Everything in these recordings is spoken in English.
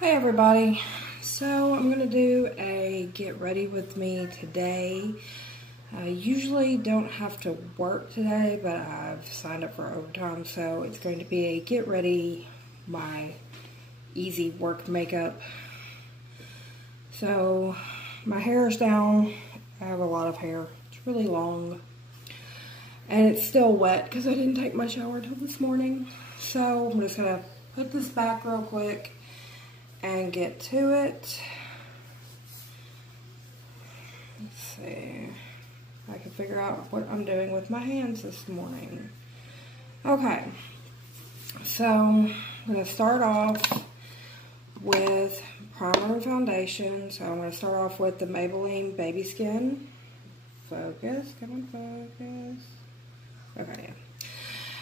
Hey everybody, so I'm going to do a get ready with me today. I usually don't have to work today, but I've signed up for overtime, so it's going to be a get ready, my easy work makeup. So my hair is down. I have a lot of hair. It's really long. And it's still wet because I didn't take my shower till this morning. So I'm just going to put this back real quick and get to it. Let's see if I can figure out what I'm doing with my hands this morning. Okay, so I'm going to start off with primer and foundation. So I'm going to start off with the Maybelline Baby Skin. Focus, come on, focus. Okay, yeah.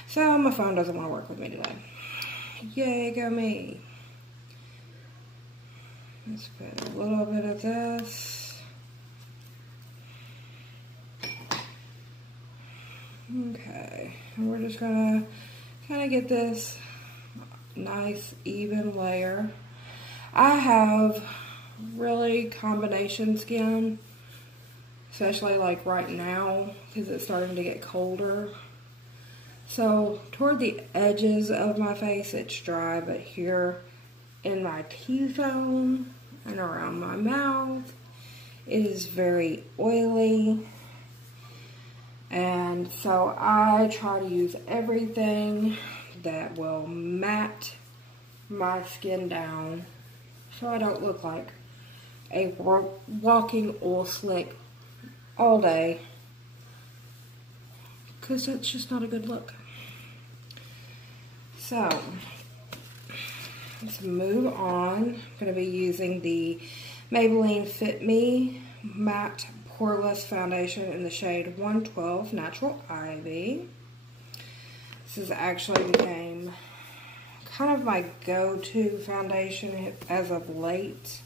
So my phone doesn't want to work with me today. Yay, go me. Let's put a little bit of this. Okay, and we're just gonna kind of get this nice even layer. I have really combination skin, especially like right now because it's starting to get colder. So toward the edges of my face it's dry, but here in my T-zone and around my mouth it is very oily, and so I try to use everything that will matte my skin down so I don't look like a walking oil slick all day, because that's just not a good look. So let's move on. I'm going to be using the Maybelline Fit Me Matte Poreless Foundation in the shade 112 Natural Ivy. This has actually became kind of my go-to foundation as of late.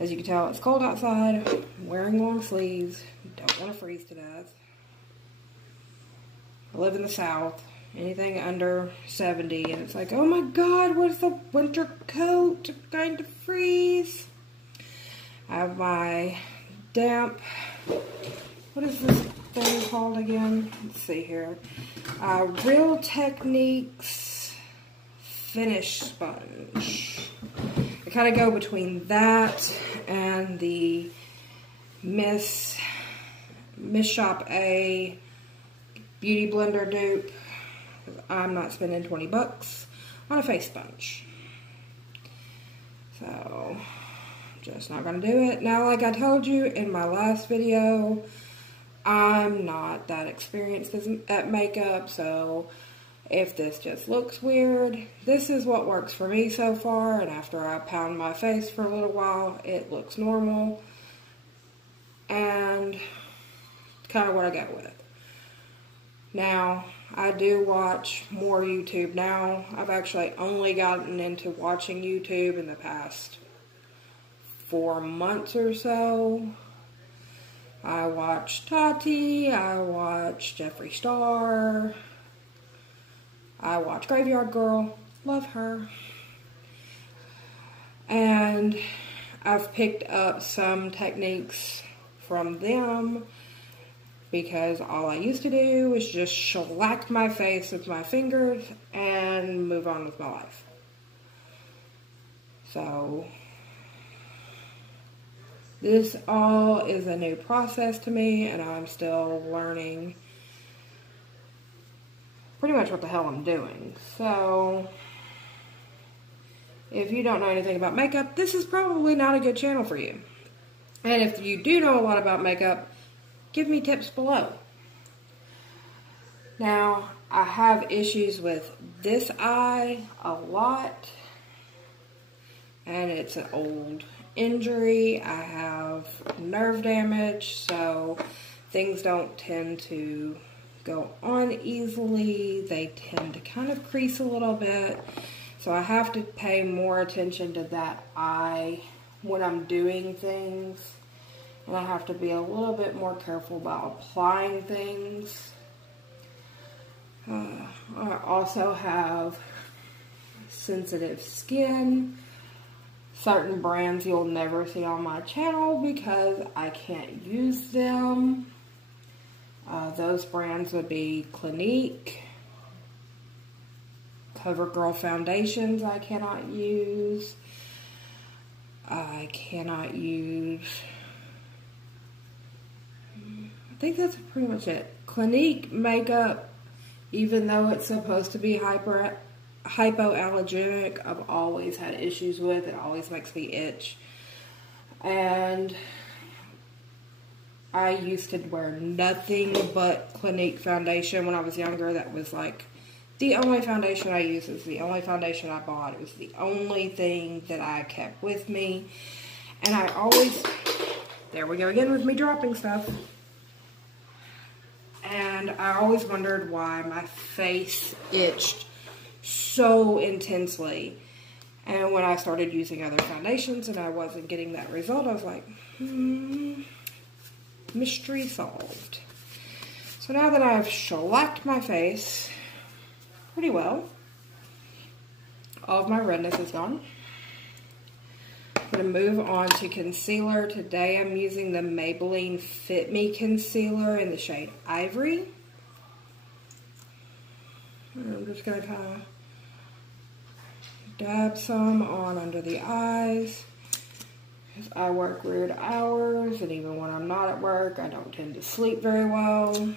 As you can tell, it's cold outside. I'm wearing long sleeves. Don't want to freeze to death. I live in the South. Anything under 70, and it's like, oh my god, what's the winter coat? I'm going to freeze. I have my damp, what is this thing called again? Let's see here. Real Techniques Finish Sponge. I kind of go between that and the Miss Shop A Beauty Blender dupe. I'm not spending 20 bucks on a face sponge. So, just not going to do it. Now, like I told you in my last video, I'm not that experienced at makeup, so if this just looks weird, this is what works for me so far, and after I pound my face for a little while, it looks normal, and it's kind of what I go with. Now, I do watch more YouTube now. I've actually only gotten into watching YouTube in the past 4 months or so. I watch Tati, I watch Jeffree Star, I watch Graveyard Girl, love her. And I've picked up some techniques from them, because all I used to do was just shellac my face with my fingers and move on with my life. So this all is a new process to me, and I'm still learning pretty much what the hell I'm doing. So if you don't know anything about makeup, this is probably not a good channel for you. And if you do know a lot about makeup, give me tips below. Now, I have issues with this eye a lot, and it's an old injury. I have nerve damage, so things don't tend to go on easily. They tend to kind of crease a little bit, so I have to pay more attention to that eye when I'm doing things. And I have to be a little bit more careful about applying things. I also have sensitive skin. certain brands you'll never see on my channel because I can't use them. Those brands would be Clinique, CoverGirl foundations I cannot use. I cannot use, I think that's pretty much it. Clinique makeup, even though it's supposed to be hypoallergenic, I've always had issues with. It always makes me itch. And I used to wear nothing but Clinique foundation when I was younger. That was like the only foundation I used. It was the only foundation I bought. It was the only thing that I kept with me. And I always, there we go again with me dropping stuff. And I always wondered why my face itched so intensely. And when I started using other foundations and I wasn't getting that result, I was like, mystery solved. So now that I've shellacked my face pretty well, all of my redness is gone. I'm going to move on to concealer. Today I'm using the Maybelline Fit Me concealer in the shade Ivory. And I'm just going to kind of dab some on under the eyes. Because I work weird hours, and even when I'm not at work, I don't tend to sleep very well.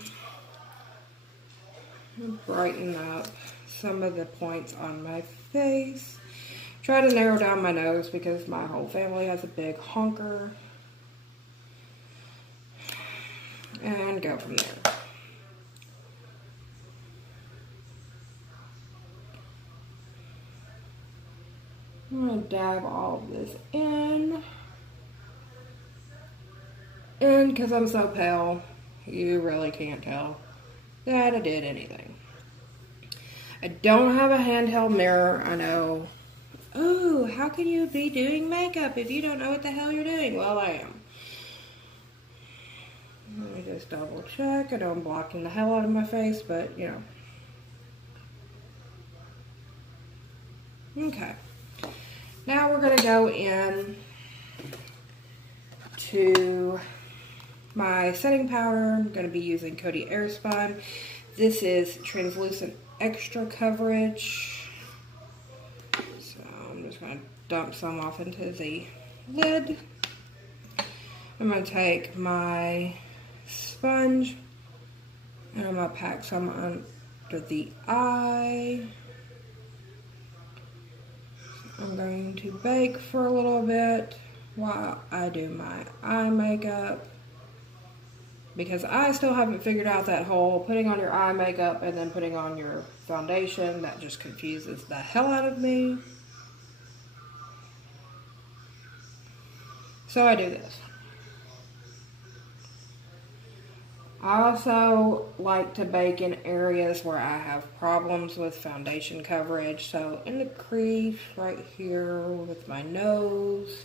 Brighten up some of the points on my face. Try to narrow down my nose because my whole family has a big honker. And go from there. I'm going to dab all of this in. And because I'm so pale, you really can't tell that I did anything. I don't have a handheld mirror. I know, oh, how can you be doing makeup if you don't know what the hell you're doing? Well, I am. Let me just double check. I know I'm blocking the hell out of my face, but you know. Okay. Now we're going to go in to my setting powder. I'm going to be using Coty Airspun. This is translucent extra coverage. So I'm just going to dump some off into the lid. I'm going to take my sponge and I'm going to pack some under the eye. I'm going to bake for a little bit while I do my eye makeup, because I still haven't figured out that whole putting on your eye makeup and then putting on your foundation. That just confuses the hell out of me. So I do this. I also like to bake in areas where I have problems with foundation coverage. So in the crease right here with my nose,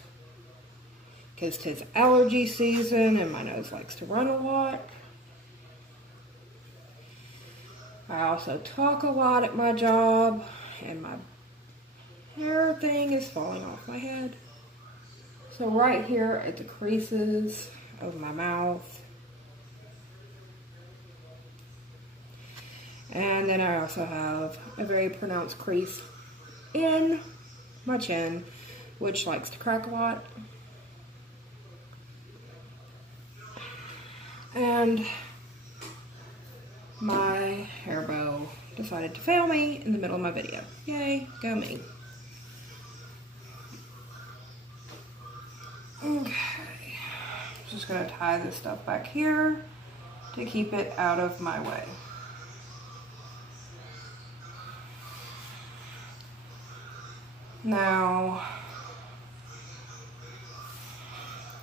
because 'tis allergy season and my nose likes to run a lot. I also talk a lot at my job and my hair thing is falling off my head. So right here at the creases of my mouth. And then I also have a very pronounced crease in my chin, which likes to crack a lot. And my hair bow decided to fail me in the middle of my video. Yay, go me. Okay, just gonna tie this stuff back here to keep it out of my way. Now,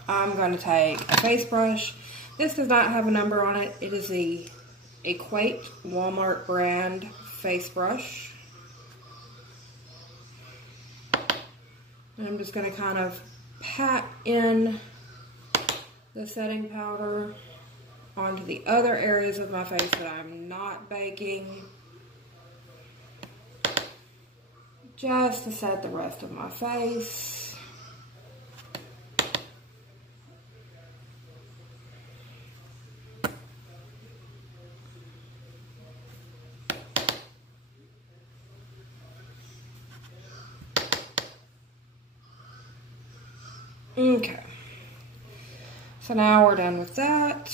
I'm going to take a face brush. This does not have a number on it. It is the Equate Walmart brand face brush. And I'm just going to kind of pat in the setting powder onto the other areas of my face that I'm not baking, just to set the rest of my face. Okay. So now we're done with that.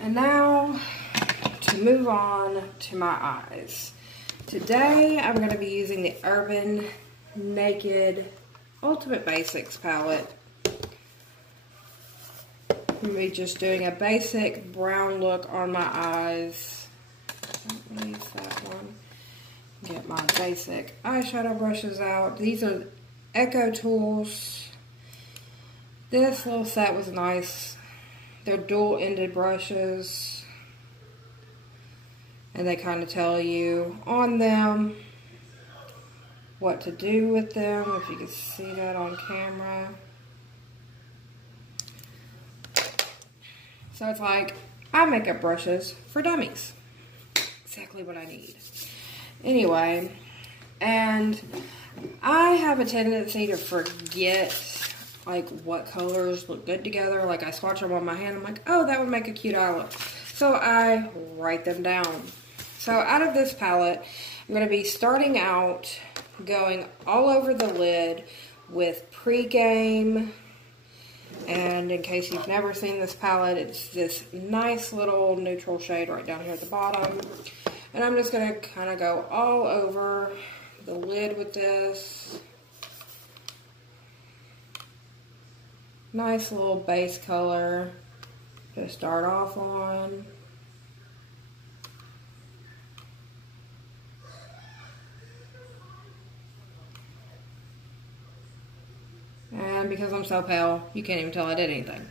And now to move on to my eyes. Today I'm going to be using the Urban Naked Ultimate Basics palette. I'm going to be just doing a basic brown look on my eyes. Use that one. Get my basic eyeshadow brushes out. These are Echo Tools. This little set was nice. They're dual-ended brushes, and they kind of tell you on them what to do with them, if you can see that on camera. So it's like eye makeup brushes for dummies. Exactly what I need. Anyway, and I have a tendency to forget like what colors look good together. Like I swatch them on my hand, I'm like, oh, that would make a cute eye look. So I write them down. So out of this palette, I'm going to be starting out going all over the lid with Pregame. And in case you've never seen this palette, it's this nice little neutral shade right down here at the bottom. And I'm just going to kind of go all over the lid with this. Nice little base color to start off on. And because I'm so pale, you can't even tell I did anything.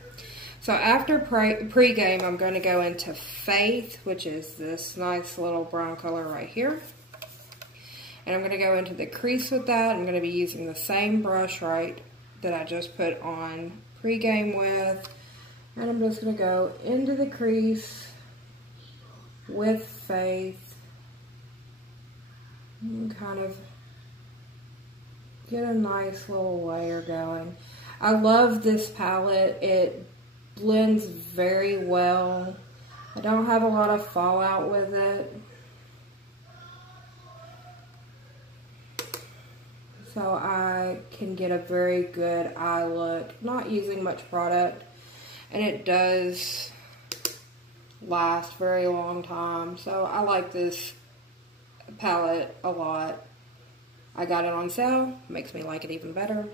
So after Pregame, I'm going to go into Faith, which is this nice little brown color right here. And I'm going to go into the crease with that. I'm going to be using the same brush that I just put on Pregame with. And I'm just going to go into the crease with Faith and kind of get a nice little layer going. I love this palette. It blends very well. I don't have a lot of fallout with it. So I can get a very good eye look, not using much product. And it does last a very long time. So I like this palette a lot. I got it on sale, makes me like it even better.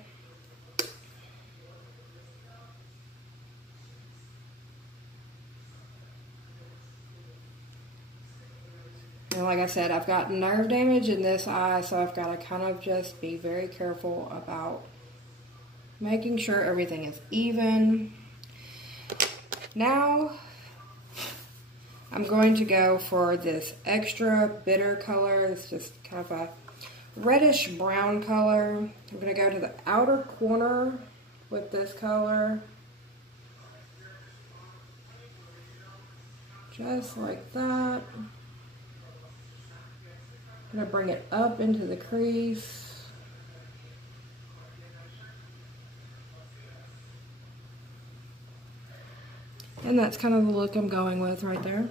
And like I said, I've got nerve damage in this eye, so I've got to kind of just be very careful about making sure everything is even. Now, I'm going to go for this extra bitter color. It's just kind of a reddish brown color. I'm going to go to the outer corner with this color. Just like that. I'm going to bring it up into the crease. And that's kind of the look I'm going with right there.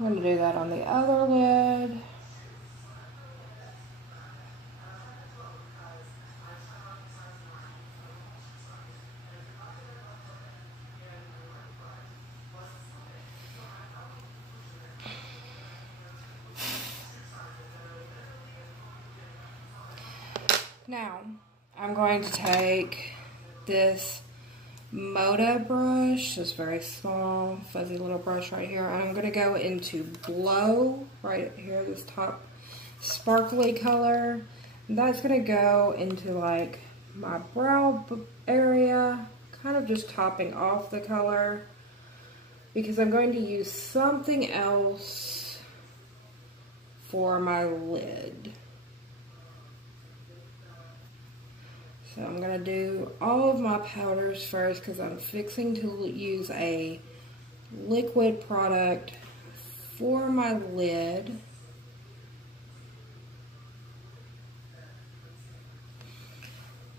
I'm going to do that on the other lid. Now, I'm going to take this Moda brush, this very small, fuzzy little brush right here, and I'm going to go into Blow right here, this top sparkly color. And that's going to go into like my brow area, kind of just topping off the color, because I'm going to use something else for my lid. So I'm going to do all of my powders first because I'm fixing to use a liquid product for my lid.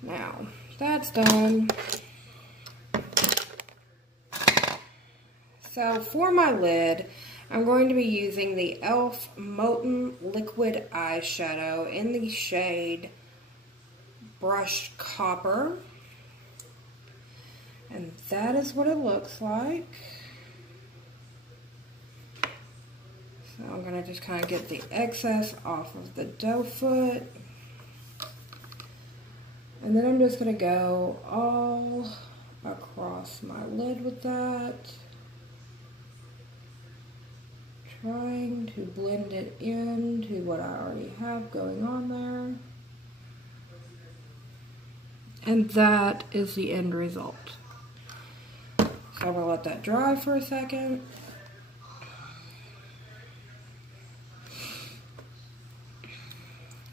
Now, that's done. So for my lid, I'm going to be using the e.l.f. Molten Liquid Eyeshadow in the shade Brushed Copper. And that is what it looks like. So I'm going to just kind of get the excess off of the doe foot. And then I'm just going to go all across my lid with that. Trying to blend it into what I already have going on there. And that is the end result. So I'm going to let that dry for a second.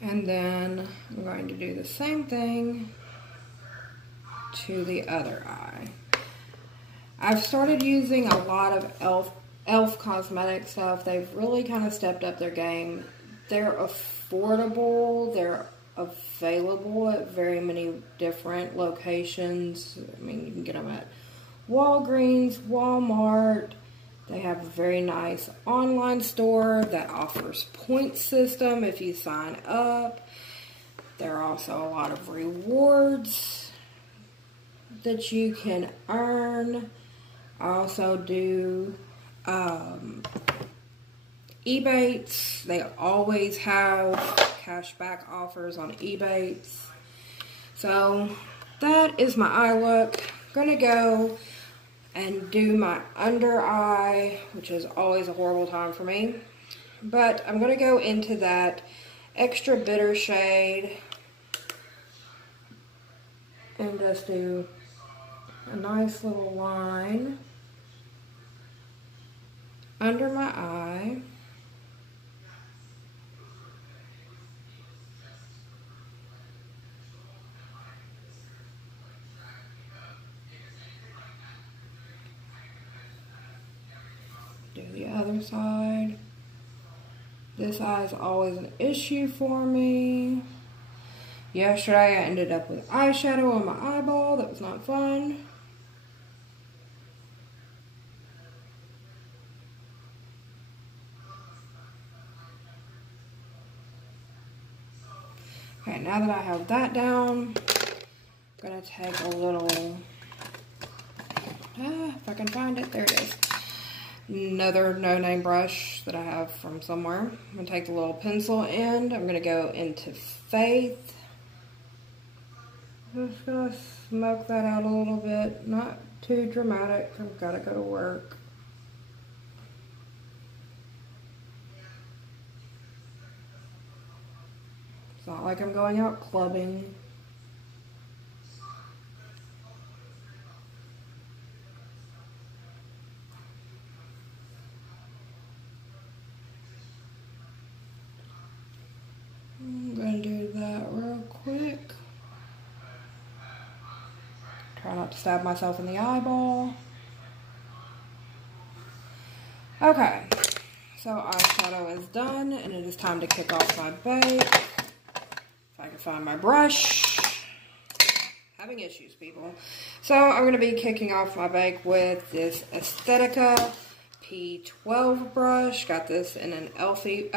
And then I'm going to do the same thing to the other eye. I've started using a lot of e.l.f. cosmetic stuff. They've really kind of stepped up their game. They're affordable. They're available at very many different locations. I mean, you can get them at Walgreens, Walmart. They have a very nice online store that offers point system if you sign up. There are also a lot of rewards that you can earn. I also do Ebates. They always have cashback offers on Ebates. So that is my eye look. I'm gonna go and do my under eye, which is always a horrible time for me. But I'm gonna go into that extra bitter shade and just do a nice little line under my eye. Do the other side. This eye is always an issue for me. Yesterday I ended up with eyeshadow on my eyeball. That was not fun. Okay, now that I have that down, I'm gonna take a little, if I can find it, there it is. Another no-name brush that I have from somewhere. I'm gonna take the little pencil end. I'm gonna go into Faith. Just gonna smoke that out a little bit. Not too dramatic. I've gotta go to work. It's not like I'm going out clubbing. I'm gonna do that real quick. Try not to stab myself in the eyeball. Okay, so eyeshadow is done, and it is time to kick off my bake. If I can find my brush. Having issues, people. So I'm going to be kicking off my bake with this Aesthetica P12 brush. Got this in an Elfie.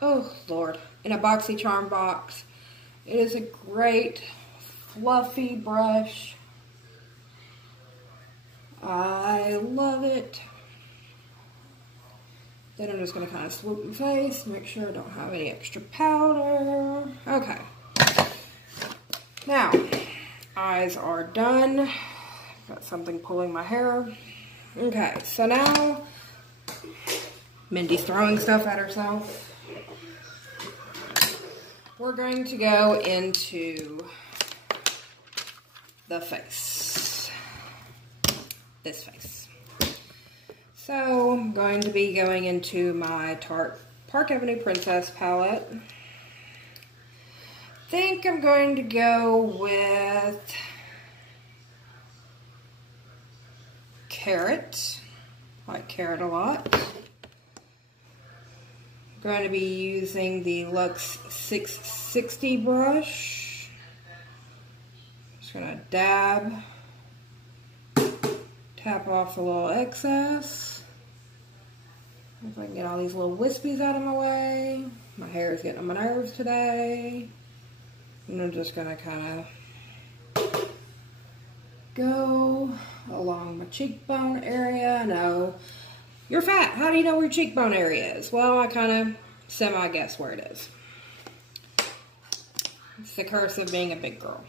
Oh, Lord. In a BoxyCharm box. It is a great fluffy brush. I love it. Then I'm just going to kind of swoop my face, make sure I don't have any extra powder. Okay. Now, eyes are done. Got something pulling my hair. Okay, so now Mindy's throwing stuff at herself. We're going to go into the face. This face. So I'm going to be going into my Tarte Park Avenue Princess palette. I think I'm going to go with Carrot. I like Carrot a lot. I'm going to be using the Luxe 660 brush. Just going to dab, tap off the little excess. If I can get all these little wispies out of my way. My hair is getting on my nerves today. And I'm just going to kind of go along my cheekbone area. No, you're fat. How do you know where your cheekbone area is? Well, I kind of semi-guess where it is. It's the curse of being a big girl.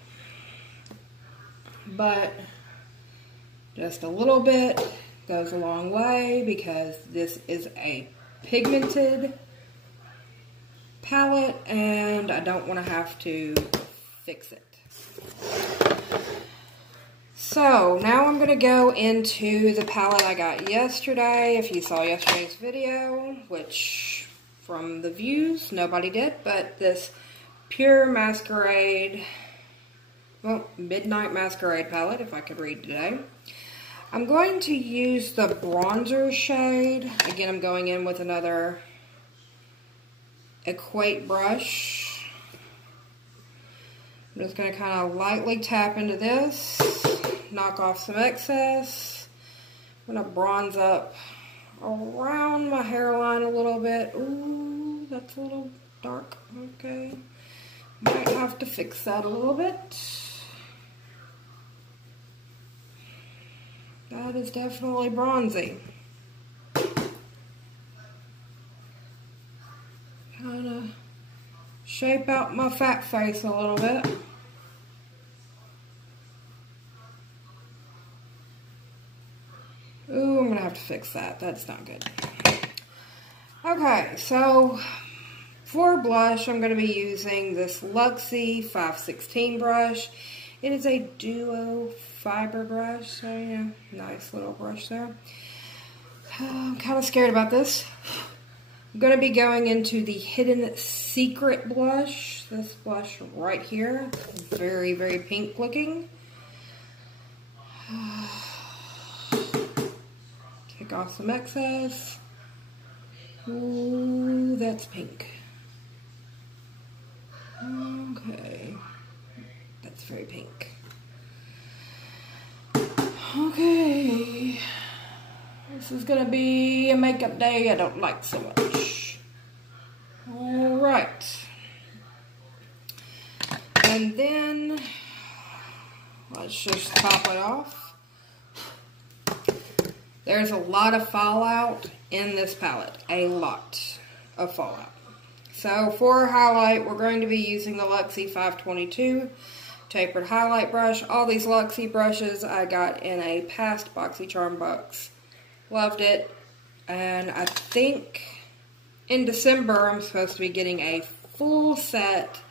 But just a little bit goes a long way because this is a pigmented palette and I don't want to have to fix it. So now I'm going to go into the palette I got yesterday. If you saw yesterday's video, which from the views nobody did, but this Pure Masquerade, well, Midnight Masquerade palette, if I could read today. I'm going to use the bronzer shade. Again, I'm going in with another Equate brush. I'm just going to kind of lightly tap into this, knock off some excess. I'm going to bronze up around my hairline a little bit. Ooh, that's a little dark. Okay. Might have to fix that a little bit. That is definitely bronzy. Kind of shape out my fat face a little bit. Ooh, I'm going to have to fix that. That's not good. Okay, so for blush, I'm going to be using this Luxie 516 brush. It is a duo fiber brush, so yeah, nice little brush there. I'm kind of scared about this. I'm going to be going into the Hidden Secret blush. This blush right here. Very, very pink looking. Take off some excess. Ooh, that's pink. Okay. That's very pink. Okay. This is going to be a makeup day I don't like so much. Alright. And then, let's just top it off. There's a lot of fallout in this palette. A lot of fallout. So for highlight, we're going to be using the Luxie 522 tapered highlight brush. All these Luxie brushes I got in a past BoxyCharm box. Loved it. And I think in December I'm supposed to be getting a full set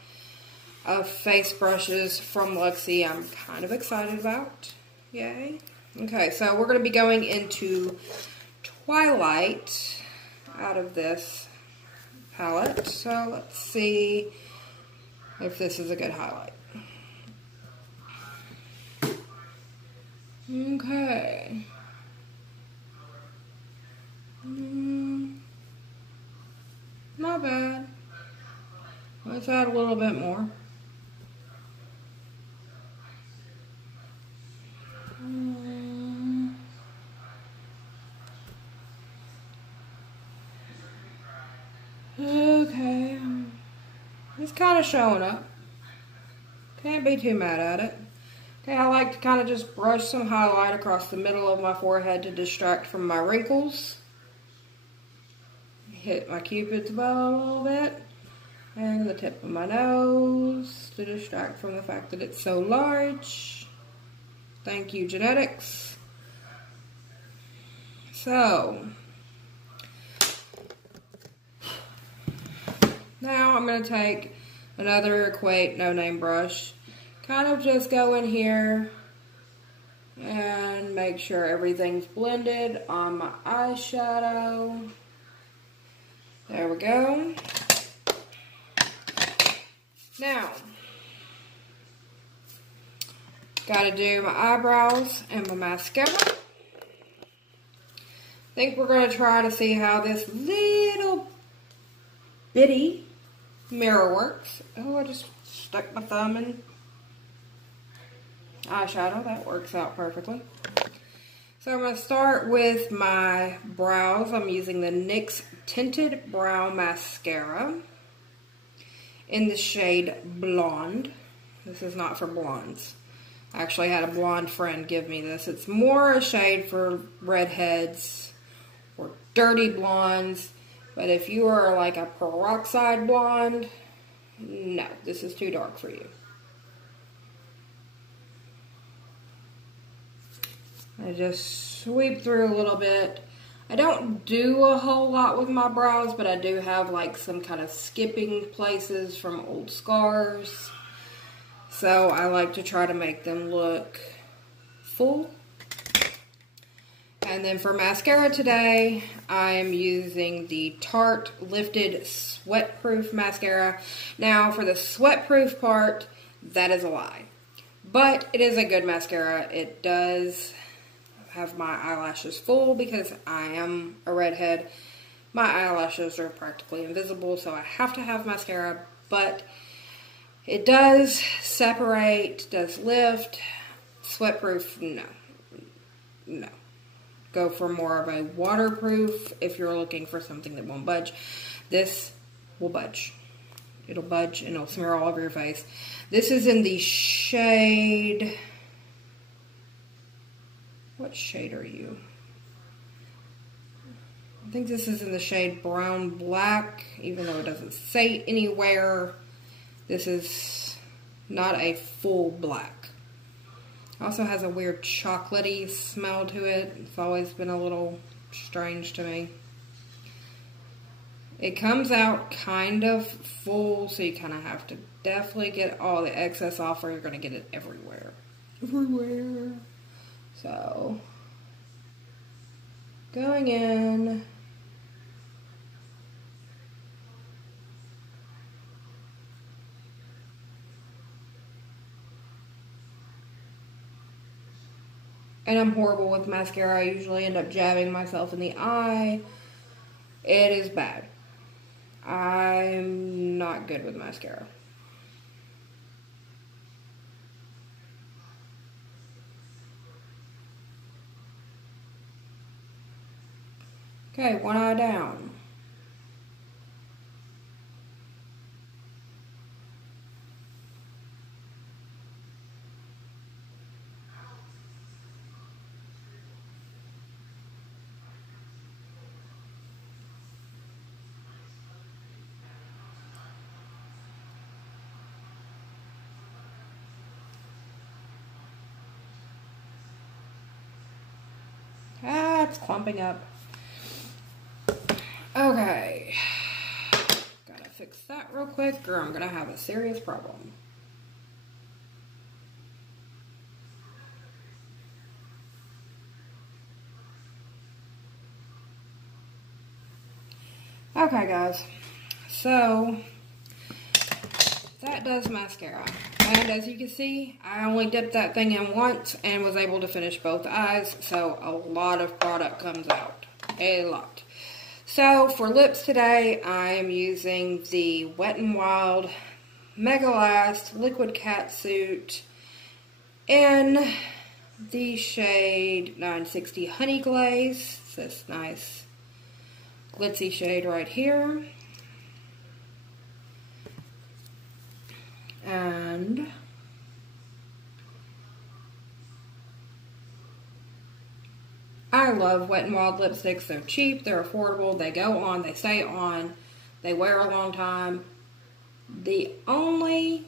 of face brushes from Luxie. I'm kind of excited about. Yay. Okay, so we're going to be going into Twilight out of this palette. So let's see if this is a good highlight. Okay. Not bad. Let's add a little bit more. Okay. It's kind of showing up. Can't be too mad at it. Okay, I like to kind of just brush some highlight across the middle of my forehead to distract from my wrinkles. Hit my Cupid's bow a little bit. And the tip of my nose to distract from the fact that it's so large. Thank you, genetics. So, now I'm going to take another Equate no-name brush. Kind of just go in here and make sure everything's blended on my eyeshadow. There we go. Now, gotta do my eyebrows and my mascara. I think we're gonna try to see how this little bitty mirror works. Oh, I just stuck my thumb in eyeshadow. That works out perfectly. So I'm going to start with my brows. I'm using the NYX Tinted Brow Mascara in the shade Blonde. This is not for blondes. I actually had a blonde friend give me this. It's more a shade for redheads or dirty blondes. But if you are like a peroxide blonde, no, this is too dark for you. I just sweep through a little bit. I don't do a whole lot with my brows, but I do have like some kind of skipping places from old scars. So I like to try to make them look full. And then for mascara today, I am using the Tarte Lifted Sweatproof Mascara. Now for the sweatproof part, that is a lie. But it is a good mascara. It does have my eyelashes full because I am a redhead. My eyelashes are practically invisible, so I have to have mascara, but it does separate, does lift. Sweatproof, no. Go for more of a waterproof if you're looking for something that won't budge. This will budge. It'll budge and it'll smear all over your face. This is in the shade... What shade are you? I think this is in the shade Brown Black, even though it doesn't say anywhere. This is not a full black. It also has a weird chocolatey smell to it. It's always been a little strange to me. It comes out kind of full, so you kind of have to definitely get all the excess off or you're going to get it everywhere. Everywhere. So, going in. And I'm horrible with mascara. I usually end up jabbing myself in the eye. It is bad. I'm not good with mascara. Okay, one eye down. Ah, it's clumping up. Okay, gotta fix that real quick or I'm gonna have a serious problem. Okay guys, so that does mascara. And as you can see, I only dipped that thing in once and was able to finish both eyes, so a lot of product comes out, a lot. So for lips today, I am using the Wet n Wild Mega Last Liquid Catsuit in the shade 960 Honey Glaze. It's this nice glitzy shade right here. And I love Wet n Wild lipsticks. They're cheap, they're affordable, they go on, they stay on, they wear a long time. The only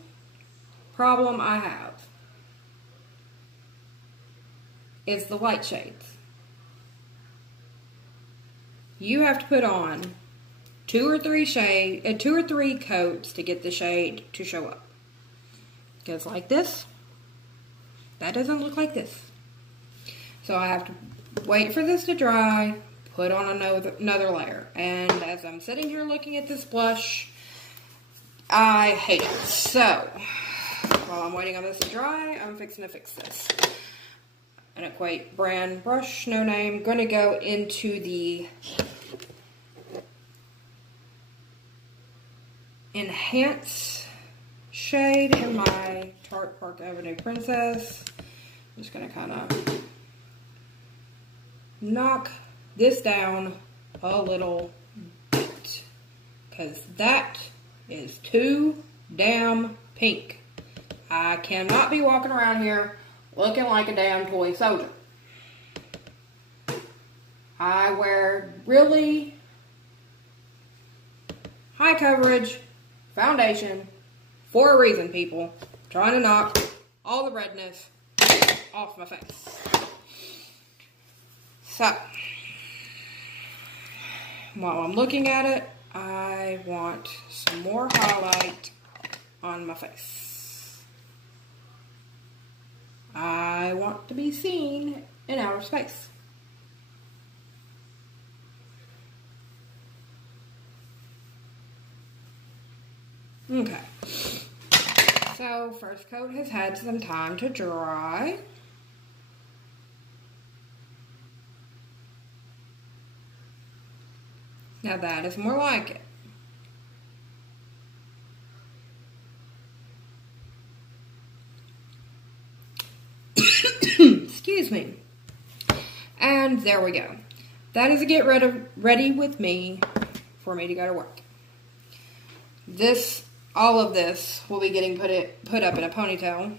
problem I have is the light shades. You have to put on two or three coats to get the shade to show up. It goes like this. That doesn't look like this. So I have to wait for this to dry, put on another layer. And as I'm sitting here looking at this blush, I hate it. So, while I'm waiting on this to dry, I'm fixing to fix this. An Equate brand brush, no name. Gonna go into the Enhance shade in my Tarte Park Avenue Princess. I'm just gonna kind of knock this down a little bit, because that is too damn pink. I cannot be walking around here looking like a damn toy soldier. I wear really high coverage foundation for a reason, people. I'm trying to knock all the redness off my face. So, while I'm looking at it, I want some more highlight on my face. I want to be seen in outer space. Okay. So, first coat has had some time to dry. Now that is more like it. Excuse me. And there we go. That is a get ready with me for me to go to work. All of this will be getting put up in a ponytail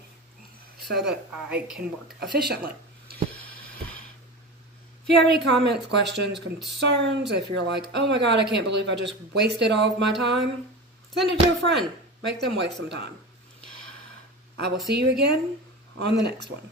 so that I can work efficiently. If you have any comments, questions, concerns, if you're like, oh my god, I can't believe I just wasted all of my time, send it to a friend. Make them waste some time. I will see you again on the next one.